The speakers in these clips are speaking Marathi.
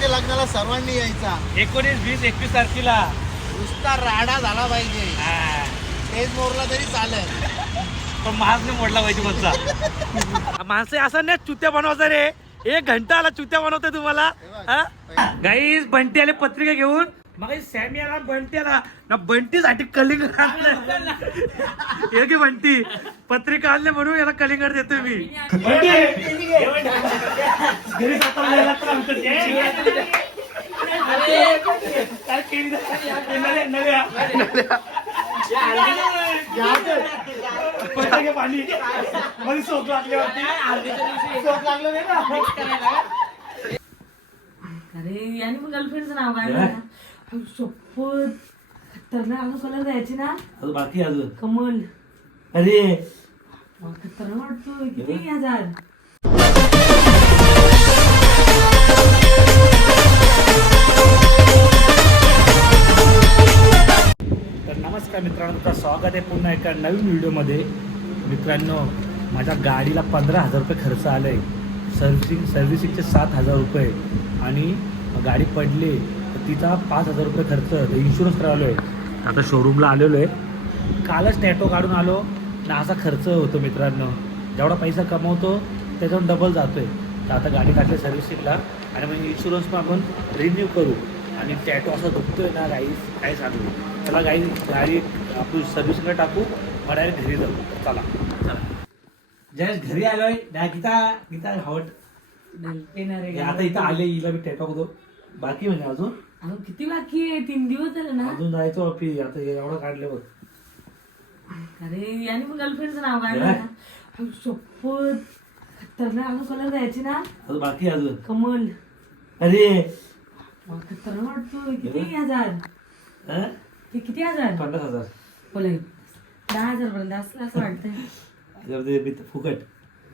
दादाच्या लग्नाला सर्वांनी यायचा. एकोणीस वीस एकवीस तारखेला. नुसता राडा झाला पाहिजे. हा. तेच मोरला तरी चालेल. पण नाही मोडला पाहिजे मधला माणसं असं नाही चुत्या बनवायचा रे. एक घंटा आला चुत्या बनवतोय तुम्हाला. गाईस बंटी आले पत्रिका घेऊन. मग सॅमी आला बंटी आला ना बंटीसाठी कलिंगड आणलं हे घे बंटी? पत्रिका आणले म्हणून याला कलिंगड देतोय मी. पाणी. सोप लागलं अरे याने पण गर्लफ्रेंडचं नाव काय? शपथ. खतरनाक. अजून कलर द्यायची ना? अजून बाकी अजून? कमल. अरे! वा, खतरनाक वाटतोय. किती हजार? तर नमस्कार मित्रांनो तुमचं स्वागत आहे पुन्हा एका नवीन व्हिडिओमध्ये. मित्रांनो माझ्या गाडीला पंधरा हजार रुपये खर्च आला आहे सर्व्हिसिंग सर्व्हिसिंगचे सात हजार रुपये. आणि गाडी पडली. तिचा पाच हजार रुपये खर्च. इन्शुरन्स करावलो आहे आता शोरूमला आलेलो आहे कालच नॅटो काढून आलो. ना असा खर्च होतो मित्रांनो. जेवढा पैसा कमवतो त्याच्यावर डबल जातोय. तर आता गाडी टाकली सर्व्हिसिंगला आणि मग इन्शुरन्स पण आपण रिन्यू करू. आणि टॅटो असं दुखतोय ना गाई काय सांगू? चला गाई गाडी आपण सर्व्हिसिंगला टाकू. मग डायरेक्ट घरी जाऊ. चला. चला. जयेश घरी आलोय. ना गीता गीता हवट आहे आता इथं आले हिला मी टॅटो होतो बाकी म्हणजे अजून? अजून किती बाकी आहे? तीन दिवस झाले ना. अजून जायचो आपली आता हे एवढं काढले बघ. अरे याने पण गर्लफ्रेंडचं नाव काय काय? शपथ. खतरनाक अजून कलर द्यायची ना. अजून बाकी अजून? कमल. अरे. वा, खतरनाक वाटतोय. किती हजार? हं? ते किती हजार? पन्नास हजार. बोला दहा हजार पर्यंत असलं असं वाटतंय. त्याच्यावर ते बी- फुकट.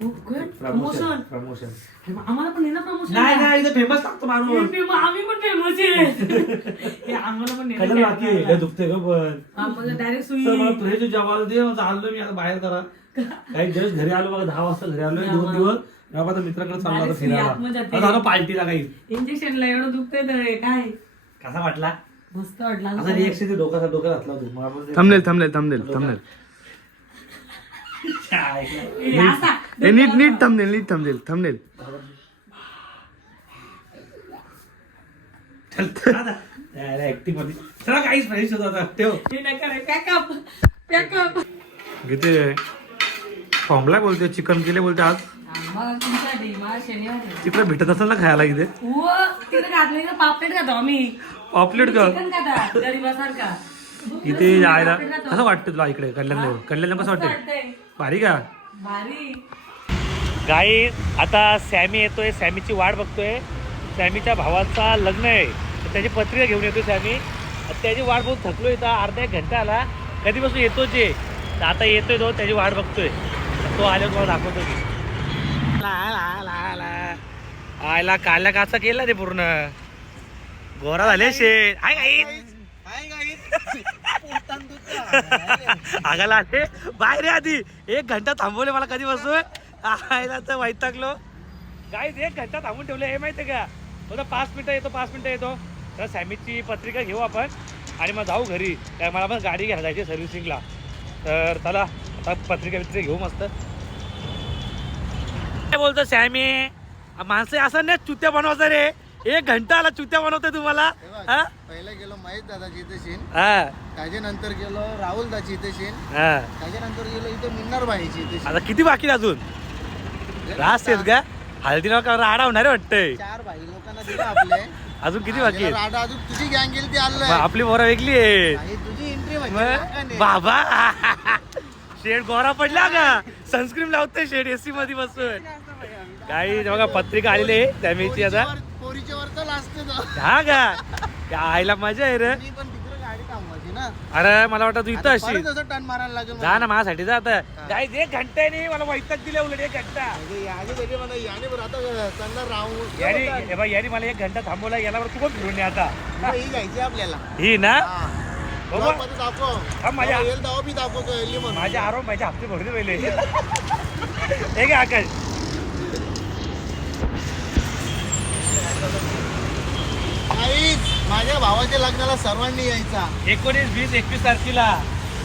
प्रमोशन प्रमोशन प्रमोशन आम्हाला पण ना प्रमोशन नाही नाही इथं फेमस लागतो माणूस. आम्ही पण फेमस आहे. हे आम्हाला पण कलर बाकी आहे. दुखते का पण. आम्हाला डायरेक्ट सुई. जेवायला दे आलो मी आता बाहेर करा. काही दिवस घरी आलो बघा दहा वाजता घरी आलोय दोन दिवस. आता मित्राकडे चाललो फिरायला. आलो पार्टीला काही. इंजेक्शनला एवढं दुखतंय तर काय? कसा वाटला? मस्त वाटलं आता रिएक्शन ते डोक्याचा डोक्यात घातला ते- थंबनेल थंबनेल थंबनेल काय? हे नीट नीट थंबनेल नीट थंबनेल थंबनेल चल. यायला काहीच फ्रेश होत आता. ठेव. फॉर्मला बोलते चिकन केले बोलते आज. तिकडे भेटत असेल ना खायला इथे. पापलेट खातो आम्ही. पॉपलेट का? गरीबासारखा इथे खातो. कसं वाटतं तुला इकडे? कल्याण कल्याण कसं वाटतं. भारी का? भारी. गाई आता सॅमी येतोय सॅमीची वाट बघतोय. सॅमीच्या भावाचा लग्न आहे. तर त्याची पत्रिका घेऊन येतोय सॅमी. त्याची वाट बघून थकलो इथं अर्धा एक घंटा आला कधीपासून येतो जे. तर आता येतोय तो त्याची वाट बघतोय. तो आल्यावर तुम्हाला दाखवतो की ला, ला, ला, ला. आयला काल्या काचा केला रे पूर्ण. गोरा झाले शे हाय गाई काय काय पोटात दुखतं. आगाला आले. बाहेर ये आधी. एक घंटा थांबवले मला कधी बसतोय आयला तर वाईट टाकलो काय एक घंटा थांबून ठेवले. हे माहितीये का? तो पाच मिनिटं येतो पाच मिनिटं येतो. तर सॅमीची पत्रिका घेऊ आपण आणि मग जाऊ घरी. काय मला पण गाडी घ्यायला जायची सर्व्हिसिंगला. तर चला आता पत्रिका बित्रिका घेऊ मस्त. काय बोलतो सॅमी? माणसं असं नाही चुत्या बनवायचा रे. एक घंटा आला चुत्या बनवतोय तुम्हाला हे हा? पहिला गेलो महेश दादाची इथे शेण हा. त्याच्यानंतर गेलो राहुल दाची इथे शेण हा. त्याच्यानंतर गेलो इथे मिन्नार शेण. आता किती बाकी आहे अजून? रास आहेत का? हळदीला का राडा होणार आहे वाटतंय? चार भाई लोकांना दिलं आपले. अजून किती बाकी आहेत? राडा अजून तुझी गँग गेली ती मग आलं आपली बोरा वेगळी आहे तुझी एंट्री मग? बाबा! शेड गोरा पडला का? सनस्क्रीन लावतोय शेड एसी मध्ये बसून काही बघा पत्रिका आलेली आहे त्यामीची आता. तर असते हा का? आईला मजा आहे रे. मी पण तिकडे गाडी थांबवायची ना. अरे मला वाटतं तू इथं आता अशी असं टर्न मारायला लागेल जा ना माझ्यासाठी जा आता. काही एक घंटा नाही मला वैताग दिले उलट एक घंटा. याने वेगळे मला याने बरं आता राहून हे बघ, मला एक घंटा थांबवला याला बरं तू पण फिरून ये आता? ही घ्यायची आपल्याला. ही ना? हा. बाबा. ब्लॉगमध्ये दाखव. हा, माझ्या- येईल म्हणून. माझ्या आरो माझ्या हप्ते भरले पहिले. हे काय आकाश. माझ्या भावाच्या लग्नाला सर्वांनी यायचा. एकोणीस वीस एकवीस तारखेला.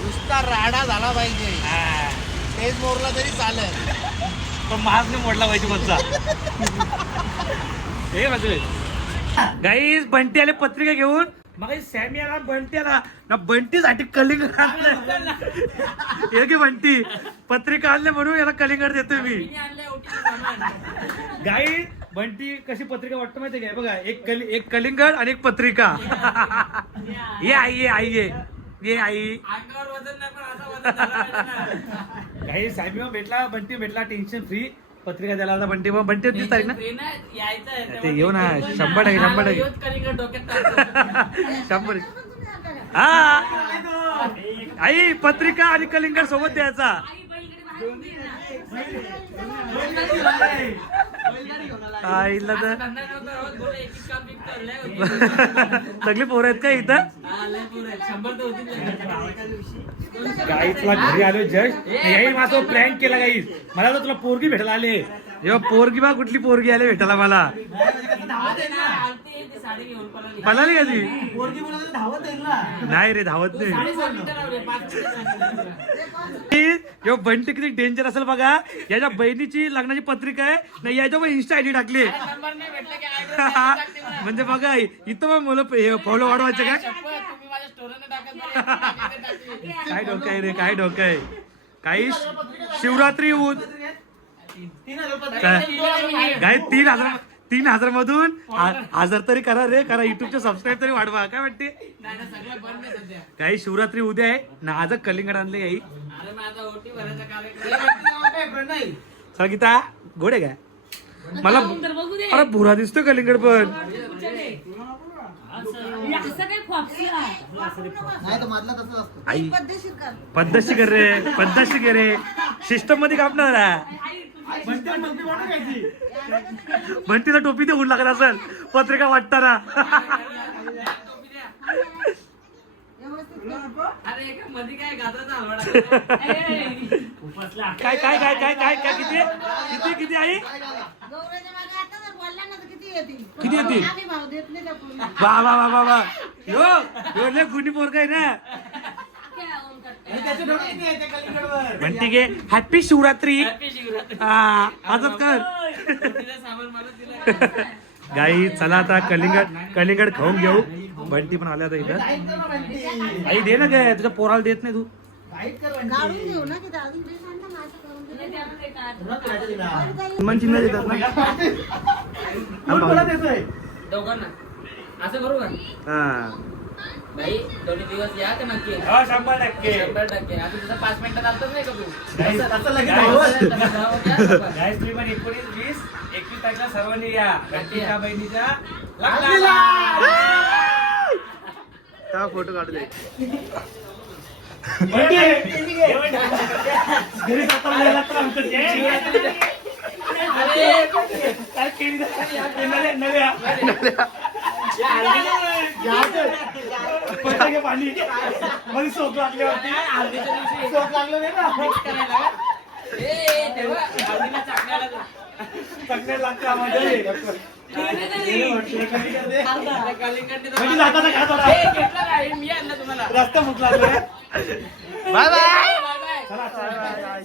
नुसता राडा झाला पाहिजे. हा. तेच मोरला तरी चालेल. पण महाग नाही मोडला पाहिजे कोणचा हे माझे गाईस बंटी आले पत्रिका घेऊन. मग सॅमी आला बंटी आला. ना बंटीसाठी कलिंगड आणलं हे की बंटी. पत्रिका आणले म्हणून याला कलिंगड देतोय मी. गाई बंटी कशी पत्रिका वाटतं माहिती काय बघा एक कली एक कलिंगड आणि एक पत्रिका. ये आई ये आई ये. ये आई. काही साहेब भेटला बंटी भेटला टेन्शन फ्री पत्रिका द्यायला होता बंटी. मग बंटी तीस तारीख ना? ते घेऊ ना शंभर टक्के शंभर टक्के. शंभर हा. आई पत्रिका आणि कलिंगड सोबत द्यायचा. आईला तर सगळी पोरं आहेत का इथं? गाईतला घरी आलो जस्ट. याही माझा प्लॅन केला गाईस मला तर तुला पोरगी भेटायला आले. जेव्हा पोरगी बा कुठली पोरगी आली भेटायला मला? पळाली का ती? नाही रे धावत नाही. बंटी किती डेंजर असेल बघा. याच्या बहिणीची लग्नाची पत्रिका आहे. नाही याच्या पण इन्स्टा आयडी टाकली म्हणजे बघा इथं मग मुलं फॉलो वाढवायचं काय काय डोकं आहे रे काय डोकं आहे? काही शिवरात्री येऊन काय? तीन हजार तीन हजार मधून हा- हजार तरी करा रे करा युट्यूबचे सबस्क्राईब तरी वाढवा काय वाटते काही शिवरात्री उद्या आहे. ना आज कलिंगड आणले काही. चला गीता गोड आहे काय? मला बघू दे. अरे भुरा दिसतोय कलिंगड पण. हे आई. पद्धतशी कर. रे पद्धतशी कर रे. सिस्टममध्ये कापणार म्हणतीला टोपी देऊन लागत असेल पत्रिका वाटताना. काय काय काय काय काय काय किती किती किती आई? गौराच्या मागे आता जर बोलला ना तर किती येतील. वा वा वा वा वा. गुणी पोरग आहे ना. म्हणते गे हॅपी शिवरात्री. आजच कर. गाई चला आता कलिंगड कलिंगड खाऊन घेऊ. बंटी पण आल्या आता इथं. आई दे ना गे. तुझ्या पोराला देत नाही तू. मन चिन्ह देतात. ना. दोघांना. असं करू का? हा. भाई दोन्ही दिवस या का नक्की? हा, शंभर टक्के. शंभर टक्के. आता तुझं पाच मिनिटात आलतच नाही का तू? तसं लगेच गाईस. धावत नाही, तसं धावत नाही. गाईस तुम्ही पण एकोणीस वीस एकवीस तारखेला सर्वांनी या. बहिणीच्या फोटो काढू दे. घरी जाताना वेळ लागतो आमचं ते. काय केली? ना? नव्या- नव्या. पत्रिके पाणी. मध्ये सोप लागल्यावरती. सोप लागलं नाही ना. लागतं आम्हाला. रस्ता बाय बाय. Bye bye.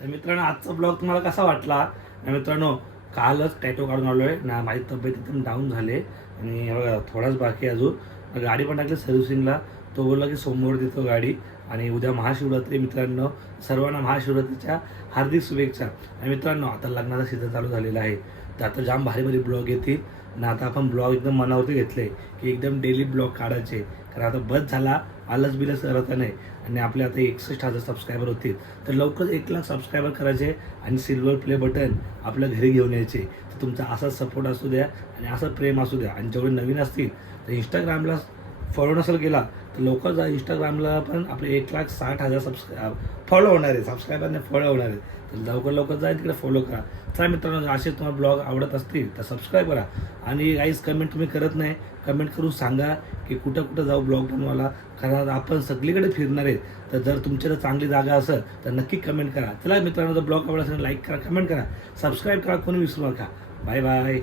तर मित्रांनो आजचा ब्लॉग तुम्हाला कसा वाटला? तर मित्रांनो कालच टॅटो काढून आलो आहे ना माझी तब्येत एकदम डाऊन झाले. आणि थोडाच बाकी अजून. गाडी पण टाकली सर्व्हिसिंगला. तो बोलला की सोमवार देतो गाडी. आणि उद्या महाशिवरात्री मित्रांनो. सर्वांना महाशिवरात्रीच्या हार्दिक शुभेच्छा. आणि मित्रांनो आता लग्नाचा सीझन चालू झालेला आहे. तर आता जाम भारी भारी ब्लॉग येतील. आणि आता आपण ब्लॉग एकदम मनावरती घेतले की एकदम डेली ब्लॉग काढायचे. कारण आता बस झाला आलस बिलस करत नाही. आणि आपले आता एकसष्ट हजार सबस्क्रायबर होतील तर लवकर एक लाख सबस्क्रायबर करायचे आणि सिल्वर प्ले बटन आपल्या घरी घेऊन यायचे. तर तुमचा असाच सपोर्ट असू द्या आणि असं प्रेम असू द्या. आणि जेवढे नवीन असतील तर इंस्टाग्रामला फॉलो नसेल केला तर लवकर जा इंस्टाग्रामला पण आपले एक लाख साठ हजार सबस्क्राय फॉलो होणार आहे सबस्क्रायबरने फॉलो होणार आहे तर लवकर लवकर जाईल तिकडे फॉलो करा. चला मित्रांनो असे तुम्हाला ब्लॉग आवडत असतील तर सबस्क्राईब करा. आणि काहीच कमेंट तुम्ही करत नाही कमेंट करून सांगा की कुठं कुठं जाऊ ब्लॉग बनवायला. कारण आपण सगळीकडे फिरणार आहेत. तर जर तुमच्याकडे चांगली जागा असेल तर नक्की कमेंट करा. चला मित्रांनो जर ब्लॉग आवडला असेल लाईक करा कमेंट करा. सबस्क्राईब करा कोणी विसरू नका. Bye bye